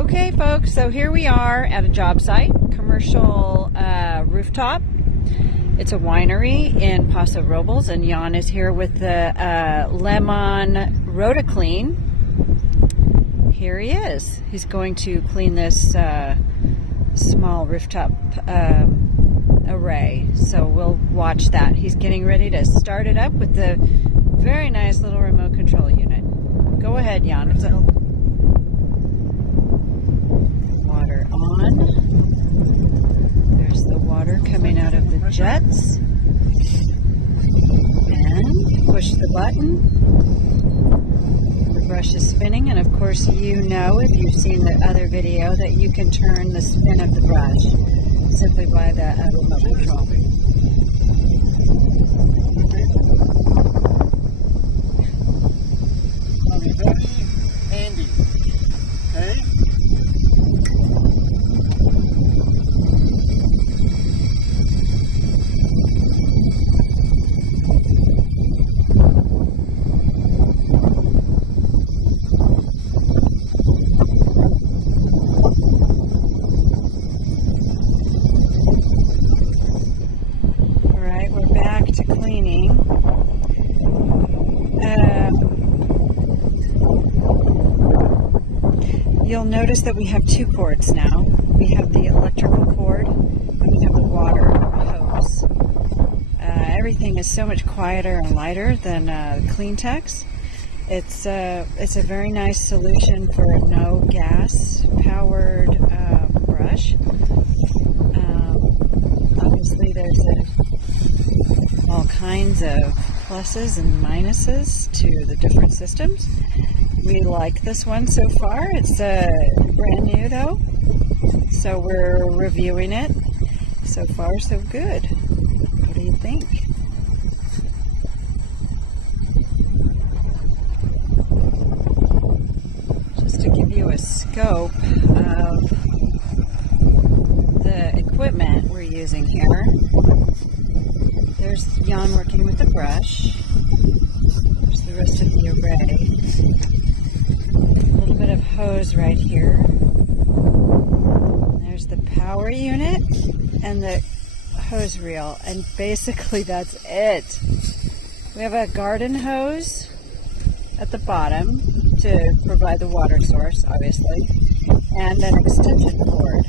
Okay folks, so here we are at a job site, commercial rooftop. It's a winery in Paso Robles, and Jan is here with the lemon ROTAQLEEN. Here he is. He's going to clean this small rooftop array, so we'll watch that. He's getting ready to start it up with the very nice little remote control unit. Go ahead, Jan. Water on. There's the water coming out of the jets. And push the button. The brush is spinning, and of course you know, if you've seen the other video, that you can turn the spin of the brush simply by the remote control. Very handy. Okay. All right, we're back to cleaning. You'll notice that we have two cords now. We have the electrical cord and we have the water hose. Everything is so much quieter and lighter than CleanTecs. It's a very nice solution for a no gas powered brush. Obviously there's all kinds of pluses and minuses to the different systems. We like this one so far. It's brand new though, so we're reviewing it. So far so good. What do you think? Just to give you a scope of the equipment we're using here. There's Jan working with the brush. There's the rest of the array. Bit of hose right here. There's the power unit and the hose reel, and basically that's it. We have a garden hose at the bottom to provide the water source, obviously, and an extension cord.